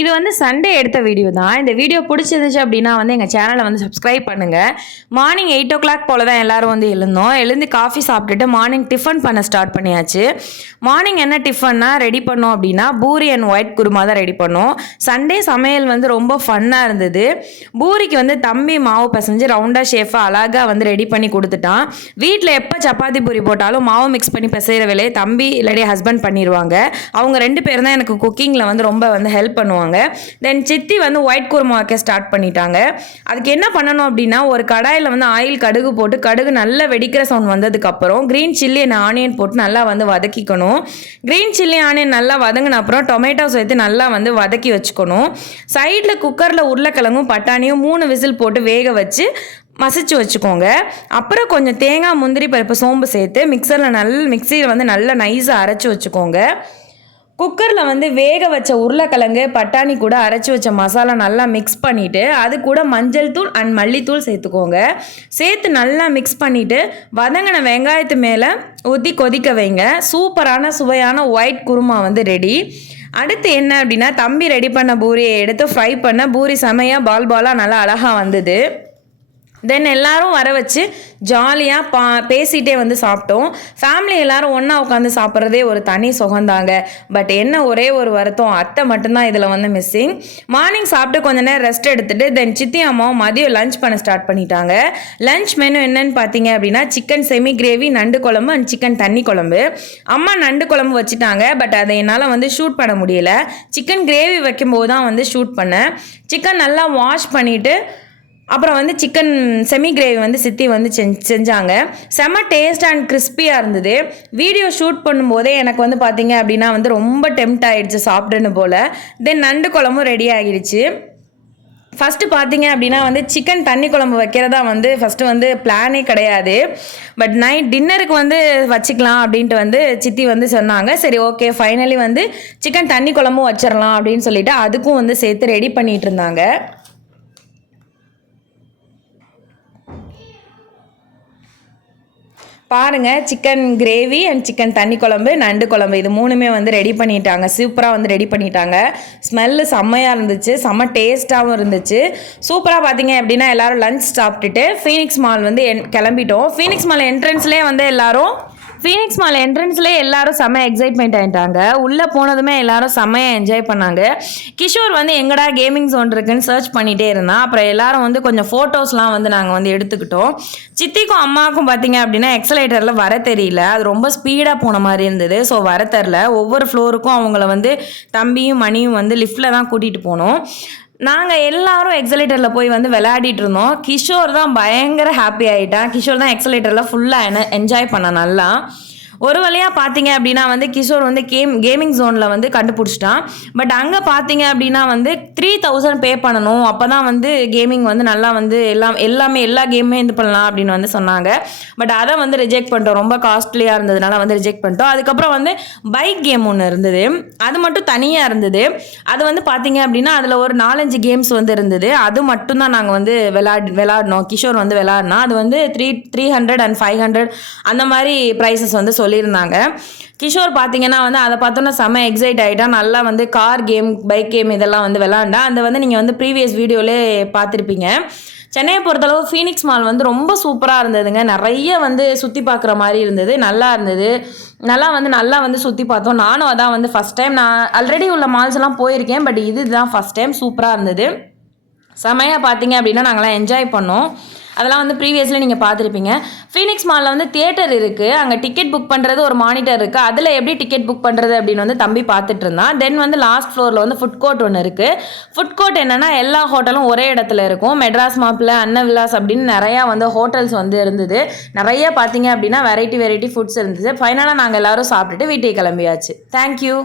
இது வந்து சண்டே எடுத்த வீடியோ தான். இந்த வீடியோ பிடிச்சிருந்துச்சு அப்படின்னா வந்து எங்கள் சேனலை வந்து சப்ஸ்கிரைப் பண்ணுங்கள் மார்னிங் எயிட் ஓ கிளாக் போல் தான் எல்லோரும் வந்து எழுந்தோம். எழுந்து காஃபி சாப்பிட்டுட்டு மார்னிங் டிஃபன் பண்ண ஸ்டார்ட் பண்ணியாச்சு. மார்னிங் என்ன டிஃபன்னா ரெடி பண்ணோம் அப்படின்னா பூரி அண்ட் ஒயிட் குருமா தான் ரெடி பண்ணோம். சண்டே சமையல் வந்து ரொம்ப ஃபன்னாக இருந்தது. பூரிக்கு வந்து தம்பி மாவு பிசைஞ்சு ரவுண்டாக ஷேஃபாக அழகாக வந்து ரெடி பண்ணி கொடுத்துட்டான். வீட்டில் எப்போ சப்பாத்தி பூரி போட்டாலும் மாவு மிக்ஸ் பண்ணி பிசைகிற வேலையை தம்பி இல்லாட்டி ஹஸ்பண்ட் பண்ணிடுவாங்க அவங்க ரெண்டு பேரும் தான் எனக்கு குக்கிங்கில் வந்து ரொம்ப வந்து ஹெல்ப் பண்ணுவாங்க. தென் சித்தி வந்து ஒயிட் குருமா வைக்க ஸ்டார்ட் பண்ணிட்டாங்க. அதுக்கு என்ன பண்ணணும் அப்படின்னா ஒரு கடாயில் வந்து ஆயில் கடுகு போட்டு கடுகு நல்லா வெடிக்கிற சவுண்ட் வந்ததுக்கப்புறம் க்ரீன் சில்லி அண்ட் ஆனியன் போட்டு நல்லா வந்து வதக்கிக்கணும். க்ரீன் சில்லி ஆனியன் நல்லா வதங்கின அப்புறம் டொமேட்டோ சேர்த்து நல்லா வந்து வதக்கி வச்சுக்கணும். சைடில் குக்கரில் உருளைக்கிழங்கும் பட்டாணியும் மூணு விசில் போட்டு வேக வச்சு மசிச்சு வச்சுக்கோங்க. அப்புறம் கொஞ்சம் தேங்காய் முந்திரி பருப்பு சோம்பு சேர்த்து மிக்சரில் நல்ல மிக்சியில் வந்து நல்லா நைஸாக அரைச்சி வச்சுக்கோங்க. குக்கரில் வந்து வேக வச்ச உருளைக்கிழங்கு பட்டாணி கூட அரைச்சி வச்ச மசாலா நல்லா மிக்ஸ் பண்ணிவிட்டு அது கூட மஞ்சள் தூள் அண்ட் மல்லித்தூள் சேர்த்துக்கோங்க. சேர்த்து நல்லா மிக்ஸ் பண்ணிவிட்டு வதங்கின வெங்காயத்து மேலே ஊற்றி கொதிக்க வைங்க. சூப்பரான சுவையான ஒயிட் குருமா வந்து ரெடி அடுத்து என்ன அப்படின்னா தம்பி ரெடி பண்ண பூரியை எடுத்து ஃப்ரை பண்ண பூரி செமையாக பால் பாலாக நல்லா அழகாக வந்தது. தென் எல்லாரும் வர வச்சு ஜாலியாக பா பேசிகிட்டே வந்து சாப்பிட்டோம். ஃபேமிலி எல்லாரும் ஒன்றா உட்காந்து சாப்பிட்றதே ஒரு தனி சுகந்தாங்க பட் என்ன ஒரே ஒரு வருத்தம் அத்தை மட்டும்தான் இதில் வந்து மிஸ்ஸிங் மார்னிங் சாப்பிட்டு கொஞ்ச நேரம் ரெஸ்ட் எடுத்துட்டு தென் சித்தி அம்மாவும் மதியம் லஞ்ச் பண்ண ஸ்டார்ட் பண்ணிட்டாங்க. லஞ்ச் மெனு என்னன்னு பார்த்தீங்க அப்படின்னா சிக்கன் செமி கிரேவி நண்டு குழம்பு அண்ட் சிக்கன் தண்ணி குழம்பு. அம்மா நண்டு குழம்பு வச்சுட்டாங்க பட் அதை என்னால் வந்து ஷூட் பண்ண முடியல. சிக்கன் கிரேவி வைக்கும்போது தான் வந்து ஷூட் பண்ணேன். சிக்கன் நல்லா வாஷ் பண்ணிவிட்டு அப்புறம் வந்து சிக்கன் செமி கிரேவி வந்து சித்தி வந்து செஞ்சாங்க. செம்ம டேஸ்ட் அண்ட் கிறிஸ்பியாக இருந்தது. வீடியோ ஷூட் பண்ணும்போதே எனக்கு வந்து பார்த்தீங்க அப்படின்னா வந்து ரொம்ப டெம்ட் ஆகிடுச்சு சாப்பிடுன்னு போல். தென் நண்டு குழம்பும் ரெடி ஆகிடுச்சு. ஃபஸ்ட்டு பார்த்தீங்க அப்படின்னா வந்து சிக்கன் தண்ணி குழம்பு வைக்கிறதா வந்து ஃபஸ்ட்டு வந்து பிளானே கிடையாது. பட் நைட் டின்னருக்கு வந்து வச்சுக்கலாம் அப்படின்ட்டு வந்து சித்தி வந்து சொன்னாங்க. சரி ஓகே ஃபைனலி வந்து சிக்கன் தண்ணி குழம்பும் வச்சிடலாம் அப்படின்னு சொல்லிட்டு அதுக்கும் வந்து சேர்த்து ரெடி பண்ணிகிட்டு இருந்தாங்க. பாருங்கள் சிக்கன் கிரேவி அண்ட் சிக்கன் தண்ணி குழம்பு நண்டு குழம்பு. இது மூணுமே வந்து ரெடி பண்ணிட்டாங்க. சூப்பராக வந்து ரெடி பண்ணிட்டாங்க. ஸ்மெல்லு செம்மையாக இருந்துச்சு. செம்ம டேஸ்ட்டாகவும் இருந்துச்சு. சூப்பராக பார்த்தீங்க அப்படின்னா எல்லோரும் லஞ்ச் சாப்பிட்டுட்டு ஃபீனிக்ஸ் மால் வந்து என் கிளம்பிட்டோம். ஃபீனிக்ஸ் மால் என்ட்ரன்ஸ்லேயே வந்து எல்லோரும் ஃபீனிக்ஸ் மால் என்ட்ரன்ஸ்லேயே எல்லாரும் செம்ம எக்ஸைட்மெண்ட் ஆகிட்டாங்க உள்ளே போனதுமே எல்லாரும் செம்மையாக என்ஜாய் பண்ணாங்க. கிஷோர் வந்து எங்கடா கேமிங் ஜோன் இருக்குன்னு சர்ச் பண்ணிகிட்டே இருந்தான். அப்புறம் எல்லாரும் வந்து கொஞ்சம் ஃபோட்டோஸ்லாம் வந்து நாங்கள் வந்து எடுத்துக்கிட்டோம். சித்திக்கும் அம்மாவுக்கும் பார்த்தீங்க அப்படின்னா எக்ஸலேட்டரில் வர தெரியல. அது ரொம்ப ஸ்பீடாக போன மாதிரி இருந்தது. ஸோ வர தெரில ஒவ்வொரு ஃப்ளோருக்கும் அவங்கள வந்து தம்பியும் மணியும் வந்து லிஃப்ட்டில் தான் கூட்டிகிட்டு போனோம். நாங்கள் எல்லாரும் எக்ஸலேட்டரில் போய் வந்து விளையாடிட்டு இருந்தோம். கிஷோர் தான் பயங்கர ஹாப்பி ஆகிட்டான் கிஷோர் தான் எக்ஸலேட்டரில் ஃபுல்லாக என்ஜாய் பண்ண நல்லா. ஒரு வழியாக பார்த்தீங்க அப்படின்னா வந்து கிஷோர் வந்து கேம் கேமிங் ஜோனில் வந்து கண்டுபிடிச்சிட்டான். பட் அங்கே பார்த்தீங்க அப்படின்னா வந்து த்ரீ தௌசண்ட் பே பண்ணணும். அப்போ தான் வந்து கேமிங் வந்து நல்லா வந்து எல்லாம் எல்லாமே எல்லா கேமுமே இது பண்ணலாம் அப்படின்னு வந்து சொன்னாங்க. பட் அதை வந்து ரிஜெக்ட் பண்ணிட்டோம். ரொம்ப காஸ்ட்லியாக இருந்ததுனால வந்து ரிஜெக்ட் பண்ணிட்டோம். அதுக்கப்புறம் வந்து பைக் கேம் ஒன்று இருந்தது. அது மட்டும் தனியாக இருந்தது. அது வந்து பார்த்தீங்க அப்படின்னா அதில் ஒரு நாலஞ்சு கேம்ஸ் வந்து இருந்தது. அது மட்டும்தான் நாங்கள் வந்து விளாட் விளாடினோம். கிஷோர் வந்து விளாட்னா அது வந்து three three hundred and five hundred அந்த மாதிரி ப்ரைஸஸ் வந்து சொல்லி சொல்லியிருந்தாங்க. கிஷோர் பார்த்தீங்கன்னா வந்து அதை பார்த்தோன்னா செம்ம எக்ஸைட் ஆகிட்டா நல்லா வந்து கார் கேம் பைக் கேம் இதெல்லாம் வந்து விளாண்டா. அந்த வந்து நீங்கள் வந்து ப்ரீவியஸ் வீடியோலே பார்த்துருப்பீங்க சென்னையை பொறுத்தளவு ஃபீனிக்ஸ் மால் வந்து ரொம்ப சூப்பராக இருந்ததுங்க. நிறைய வந்து சுற்றி பார்க்குற மாதிரி இருந்தது. நல்லா இருந்தது. நல்லா வந்து நல்லா வந்து சுற்றி பார்த்தோம். நானும் அதான் வந்து ஃபஸ்ட் டைம் நான் ஆல்ரெடி உள்ள மால்ஸ் எல்லாம் போயிருக்கேன். பட் இது தான் ஃபஸ்ட் டைம் சூப்பராக இருந்தது. செமையாக பார்த்தீங்க அப்படின்னா நாங்களாம் என்ஜாய் பண்ணோம். அதெல்லாம் வந்து ப்ரீவியஸில் நீங்கள் பார்த்துருப்பீங்க. ஃபீனிக்ஸ் மாலில் வந்து தியேட்டர் இருக்குது அங்கே டிக்கெட் புக் பண்ணுறது ஒரு மானிட்டர் இருக்குது அதில் எப்படி டிக்கெட் புக் பண்ணுறது அப்படின்னு வந்து தம்பி பார்த்துட்டு இருந்தான். தென் வந்து லாஸ்ட் ஃப்ளோரில் வந்து ஃபுட் கோர்ட் ஒன்று இருக்குது ஃபுட் கோர்ட் என்னென்னா எல்லா ஹோட்டலும் ஒரே இடத்துல இருக்கும். மெட்ராஸ் மாப்பில் அன்ன விலாஸ் அப்படின்னு நிறையா வந்து ஹோட்டல்ஸ் வந்து இருந்தது. நிறைய பார்த்தீங்க அப்படின்னா வெரைட்டி வெரைட்டி ஃபுட்ஸ் இருந்தது. ஃபைனலாக நாங்கள் எல்லோரும் சாப்பிட்டுட்டு வீட்டுக்கு கிளம்பியாச்சு. தேங்க்யூ